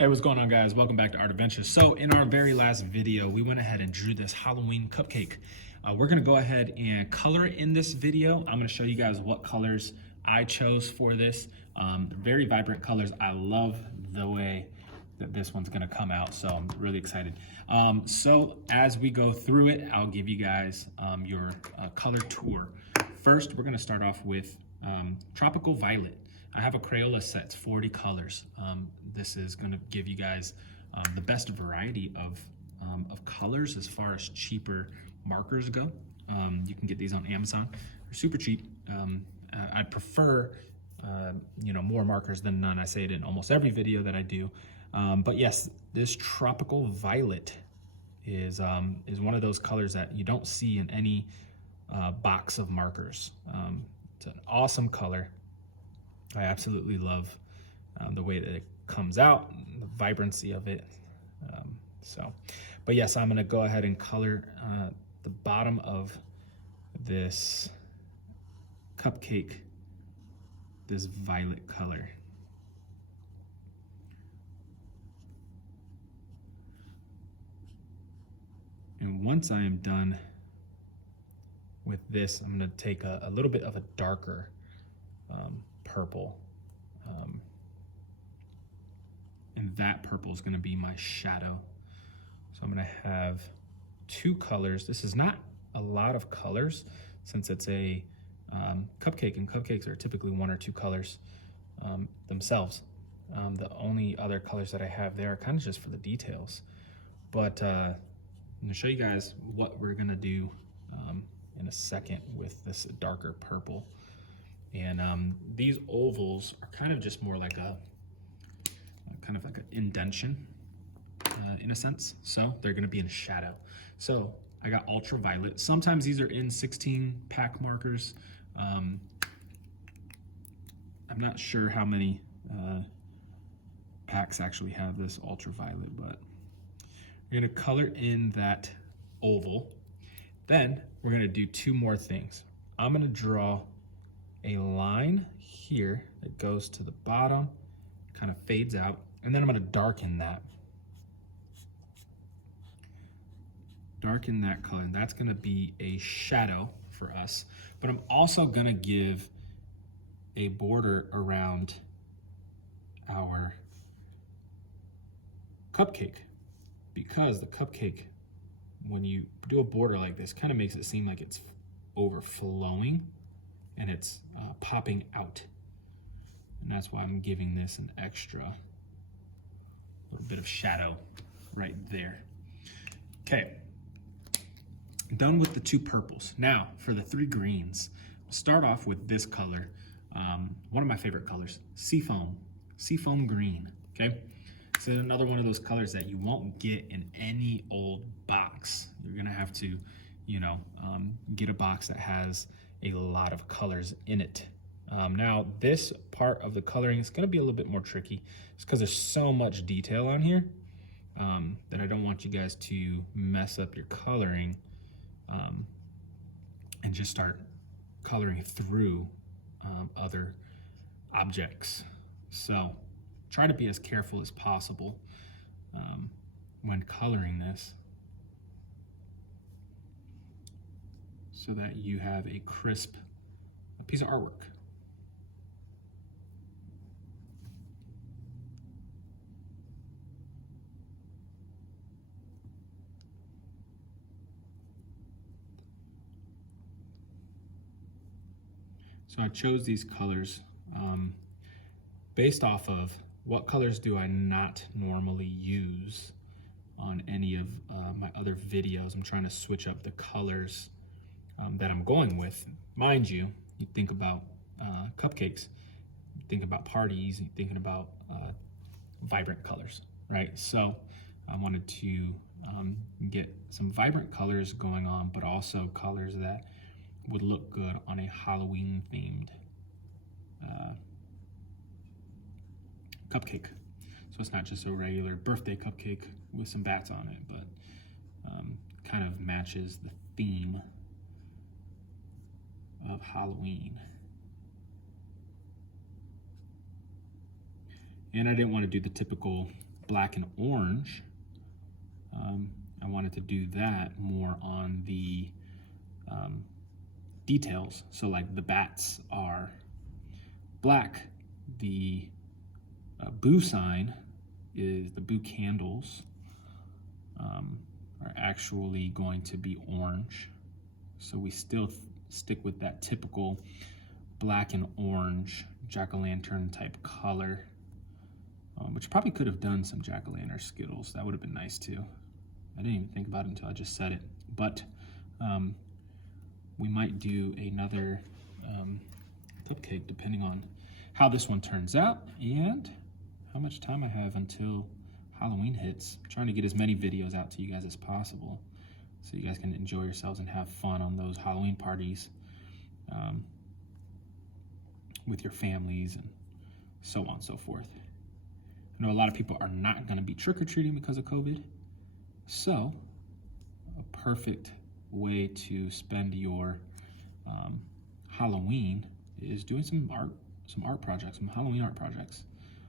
Hey, what's going on, guys? Welcome back to Art Adventures. So in our very last video, we went ahead and drew this Halloween cupcake. We're gonna go ahead and color it in this video. I'm gonna show you guys what colors I chose for this. Very vibrant colors. I love the way that this one's gonna come out, so I'm really excited. So as we go through it, I'll give you guys your color tour. First, we're gonna start off with Tropical Violet. I have a Crayola set, 40 colors. This is gonna give you guys the best variety of colors as far as cheaper markers go. You can get these on Amazon. They're super cheap. I prefer more markers than none. I say it in almost every video that I do. But yes, this Tropical Violet is one of those colors that you don't see in any box of markers. It's an awesome color. I absolutely love the way that it comes out, the vibrancy of it. But yes, I'm gonna go ahead and color the bottom of this cupcake, this violet color. And once I am done with this, I'm gonna take a little bit of a darker purple, and that purple is going to be my shadow. So I'm going to have two colors. This is not a lot of colors since it's a cupcake, and cupcakes are typically one or two colors themselves. The only other colors that I have there are kind of just for the details. But I'm going to show you guys what we're going to do in a second with this darker purple. And these ovals are kind of just more like an indentation in a sense. So they're gonna be in shadow. So I got ultraviolet. Sometimes these are in 16 pack markers. I'm not sure how many packs actually have this ultraviolet, but we're gonna color in that oval. Then we're gonna do two more things. I'm gonna draw a line here that goes to the bottom, kind of fades out, and then I'm going to darken that. Darken that color, and that's going to be a shadow for us. But I'm also going to give a border around our cupcake, because the cupcake, when you do a border like this, kind of makes it seem like it's overflowing and it's popping out. And that's why I'm giving this an extra little bit of shadow right there. Okay, done with the two purples. Now for the three greens, we'll start off with this color. One of my favorite colors, seafoam green, okay? So another one of those colors that you won't get in any old box. You're gonna have to, get a box that has a lot of colors in it. Now this part of the coloring is going to be a little bit more tricky just because there's so much detail on here that I don't want you guys to mess up your coloring and just start coloring through other objects. So try to be as careful as possible when coloring this, so that you have a crisp piece of artwork. So I chose these colors based off of what colors do I not normally use on any of my other videos. I'm trying to switch up the colors that I'm going with. Mind you, you think about cupcakes, you think about parties, you're thinking about vibrant colors, right? So I wanted to get some vibrant colors going on, but also colors that would look good on a Halloween themed cupcake. So it's not just a regular birthday cupcake with some bats on it, but kind of matches the theme of Halloween. And I didn't want to do the typical black and orange, I wanted to do that more on the details. So like the bats are black, the boo sign is the boo candles are actually going to be orange. So we still stick with that typical black and orange jack-o'-lantern type color, which probably could have done some jack-o'-lantern Skittles. That would have been nice too. I didn't even think about it until I just said it. But we might do another cupcake depending on how this one turns out and how much time I have until Halloween hits. I'm trying to get as many videos out to you guys as possible so you guys can enjoy yourselves and have fun on those Halloween parties with your families and so on and so forth. I know a lot of people are not going to be trick-or-treating because of COVID, so a perfect way to spend your Halloween is doing some art projects, some Halloween art projects,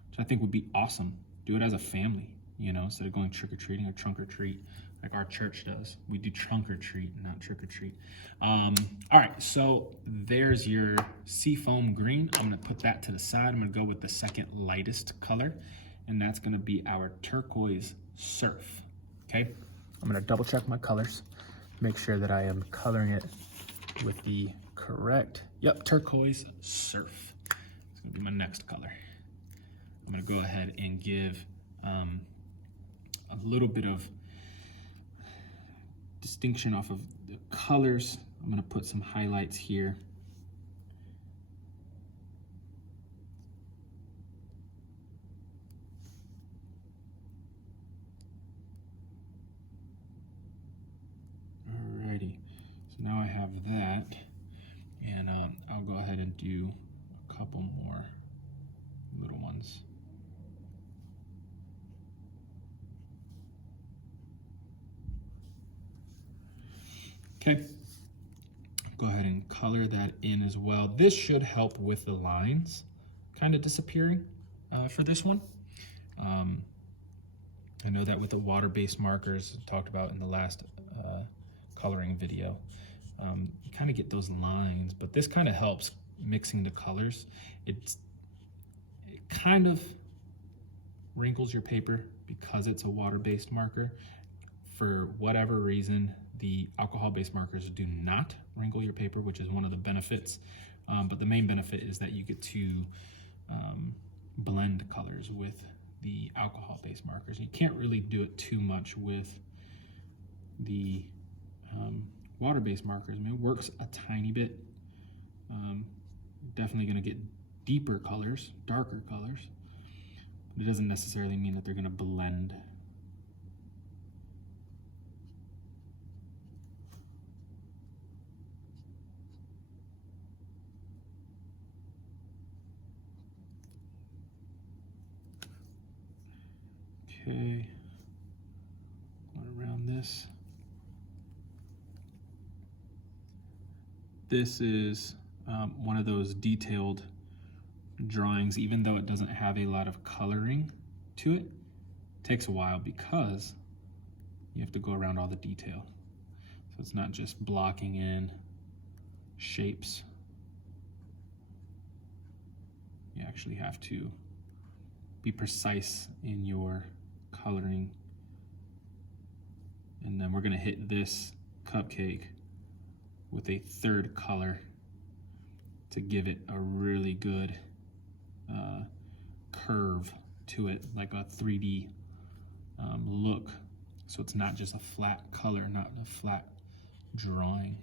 which I think would be awesome. Do it as a family, you know, instead of going trick-or-treating or trunk-or-treat like our church does. We do trunk-or-treat, not trick-or-treat. All right, so there's your seafoam green. I'm gonna put that to the side. I'm gonna go with the second lightest color, and that's gonna be our turquoise surf, okay? I'm gonna double check my colors, make sure that I am coloring it with the correct, turquoise surf. It's gonna be my next color. I'm gonna go ahead and give a little bit of distinction off of the colors. I'm gonna put some highlights here. Alrighty, so now I have that, and I'll go ahead and do a couple more little ones. Okay, go ahead and color that in as well. This should help with the lines kind of disappearing for this one. I know that with the water-based markers talked about in the last coloring video, you kind of get those lines, but this kind of helps mixing the colors. It kind of wrinkles your paper because it's a water-based marker. For whatever reason, the alcohol-based markers do not wrinkle your paper, which is one of the benefits. But the main benefit is that you get to blend colors with the alcohol-based markers. You can't really do it too much with the water-based markers. I mean, it works a tiny bit. Definitely gonna get deeper colors, darker colors, but it doesn't necessarily mean that they're gonna blend. Okay, around this. This is one of those detailed drawings, even though it doesn't have a lot of coloring to it. It takes a while because you have to go around all the detail. So it's not just blocking in shapes. You actually have to be precise in your coloring. And then we're gonna hit this cupcake with a third color to give it a really good curve to it, like a 3D look. So it's not just a flat color, not a flat drawing.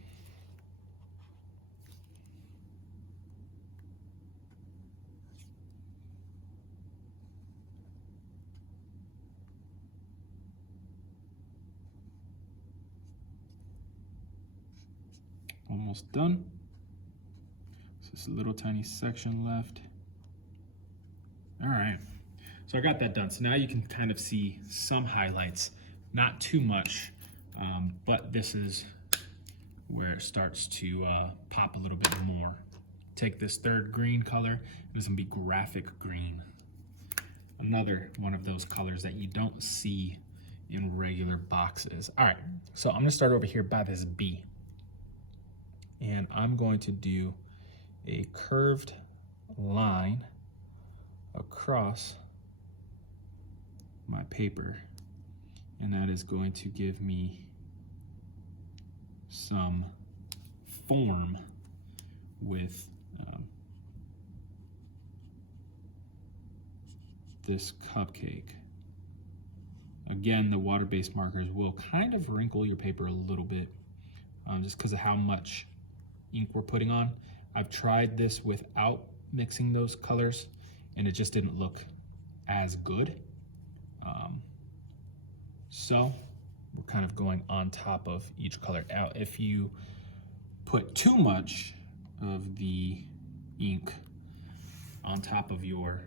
Almost done. So just a little tiny section left. All right, so I got that done. So now you can kind of see some highlights, not too much, but this is where it starts to pop a little bit more. Take this third green color, and this is gonna be graphic green. another one of those colors that you don't see in regular boxes. All right, so I'm gonna start over here by this B. And I'm going to do a curved line across my paper. And that is going to give me some form with this cupcake. Again, the water-based markers will kind of wrinkle your paper a little bit just because of how much ink we're putting on. I've tried this without mixing those colors and it just didn't look as good. So we're kind of going on top of each color. Now, if you put too much of the ink on top of your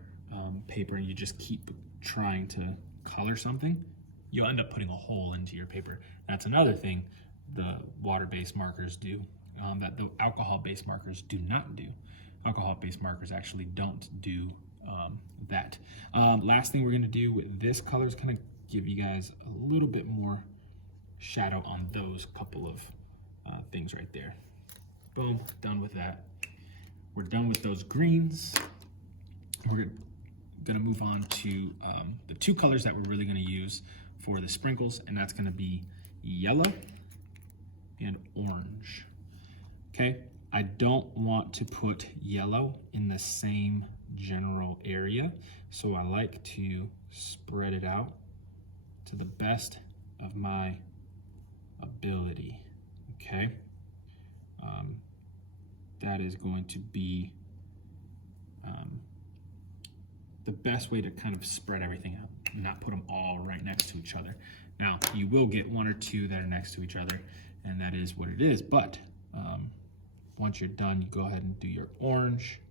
paper and you just keep trying to color something, you'll end up putting a hole into your paper. That's another thing the water-based markers do that the alcohol-based markers do not do. Alcohol-based markers actually don't do that. Last thing we're gonna do with this color is kind of give you guys a little bit more shadow on those couple of things right there. Boom, done with that. We're done with those greens. We're gonna move on to the two colors that we're really gonna use for the sprinkles, and that's gonna be yellow and orange. Okay, I don't want to put yellow in the same general area, so I like to spread it out to the best of my ability, okay? That is going to be the best way to kind of spread everything out, not put them all right next to each other. Now, you will get one or two that are next to each other, and that is what it is, but once you're done, you go ahead and do your orange.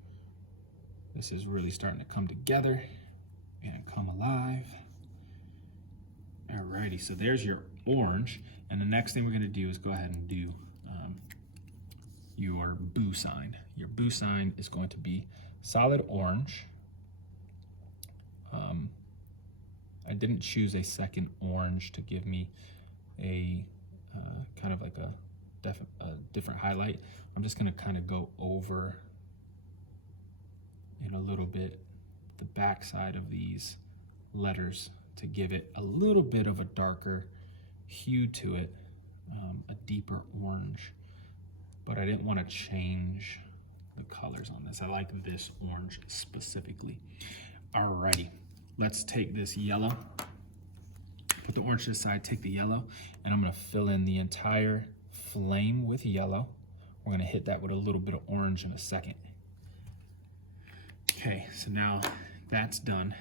This is really starting to come together and come alive. Alrighty, so there's your orange, and the next thing we're gonna do is go ahead and do your boo sign. Your boo sign is going to be solid orange. I didn't choose a second orange to give me a kind of like a different highlight. I'm just gonna kind of go over in a little bit the back side of these letters to give it a little bit of a darker hue to it, a deeper orange, but I didn't want to change the colors on this. I like this orange specifically. Alrighty, let's take this yellow, put the orange to the side, take the yellow, and I'm gonna fill in the entire flame with yellow. We're gonna hit that with a little bit of orange in a second. Okay, so now that's done.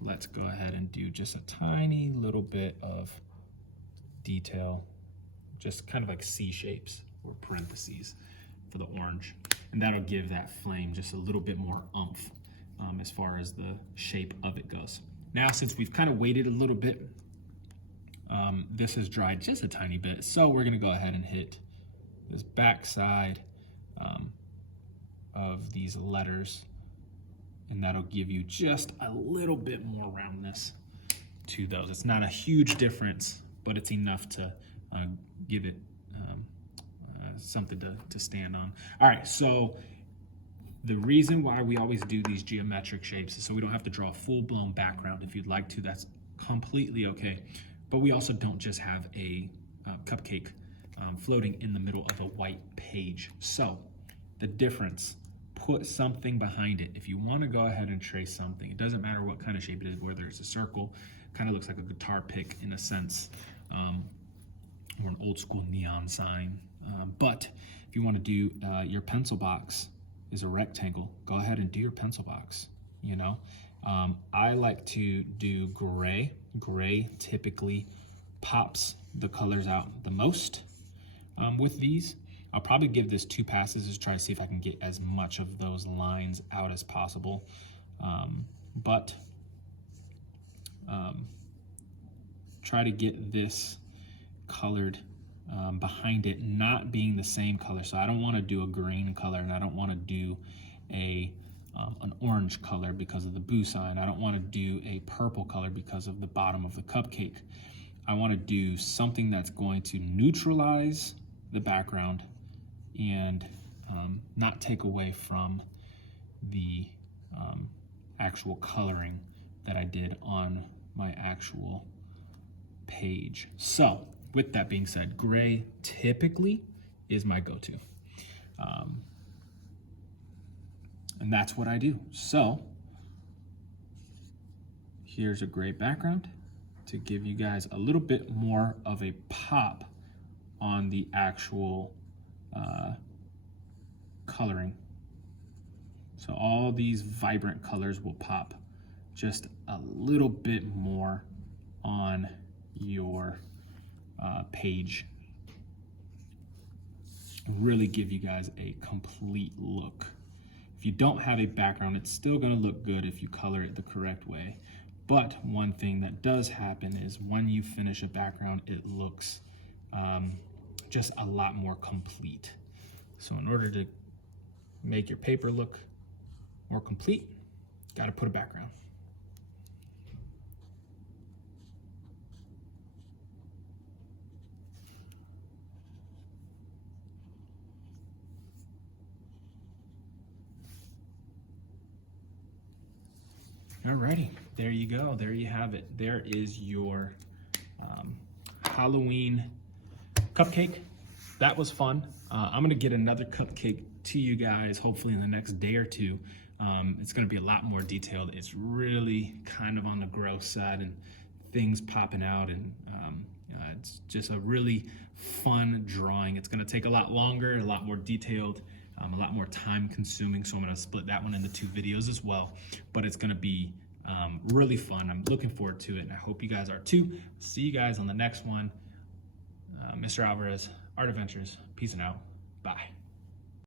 Let's go ahead and do just a tiny little bit of detail, just kind of like C shapes or parentheses for the orange. And that'll give that flame just a little bit more oomph as far as the shape of it goes. Now, since we've kind of waited a little bit, this has dried just a tiny bit. So we're gonna go ahead and hit this back side of these letters, and that'll give you just a little bit more roundness to those. It's not a huge difference, but it's enough to give it something to stand on. All right, so the reason why we always do these geometric shapes is so we don't have to draw a full-blown background. If you'd like to, that's completely okay. But we also don't just have a cupcake floating in the middle of a white page. So the difference, put something behind it. If you want to go ahead and trace something, it doesn't matter what kind of shape it is, whether it's a circle, kind of looks like a guitar pick in a sense, or an old school neon sign. But if you want to do your pencil box is a rectangle, go ahead and do your pencil box, you know. I like to do gray. Gray typically pops the colors out the most with these. I'll probably give this 2 passes to try to see if I can get as much of those lines out as possible. But try to get this colored behind it not being the same color. So I don't want to do a green color, and I don't want to do a an orange color because of the boo sign. I don't want to do a purple color because of the bottom of the cupcake. I want to do something that's going to neutralize the background and not take away from the actual coloring that I did on my actual page. So with that being said, gray typically is my go-to. And that's what I do. So here's a gray background to give you guys a little bit more of a pop on the actual coloring. So all these vibrant colors will pop just a little bit more on your page. Really give you guys a complete look. If you don't have a background, it's still gonna look good if you color it the correct way. But one thing that does happen is when you finish a background, it looks just a lot more complete. So in order to make your paper look more complete, gotta put a background. Alrighty, there you go. There you have it. There is your Halloween cupcake. That was fun. I'm gonna get another cupcake to you guys hopefully in the next day or two. It's gonna be a lot more detailed. It's really kind of on the gross side and things popping out, and it's just a really fun drawing. It's gonna take a lot longer, a lot more detailed, a lot more time consuming, so I'm gonna split that one into 2 videos as well, but it's gonna be really fun. I'm looking forward to it, and I hope you guys are too. See you guys on the next one. Mr. Alvarez, Art Adventures, peace and out, bye.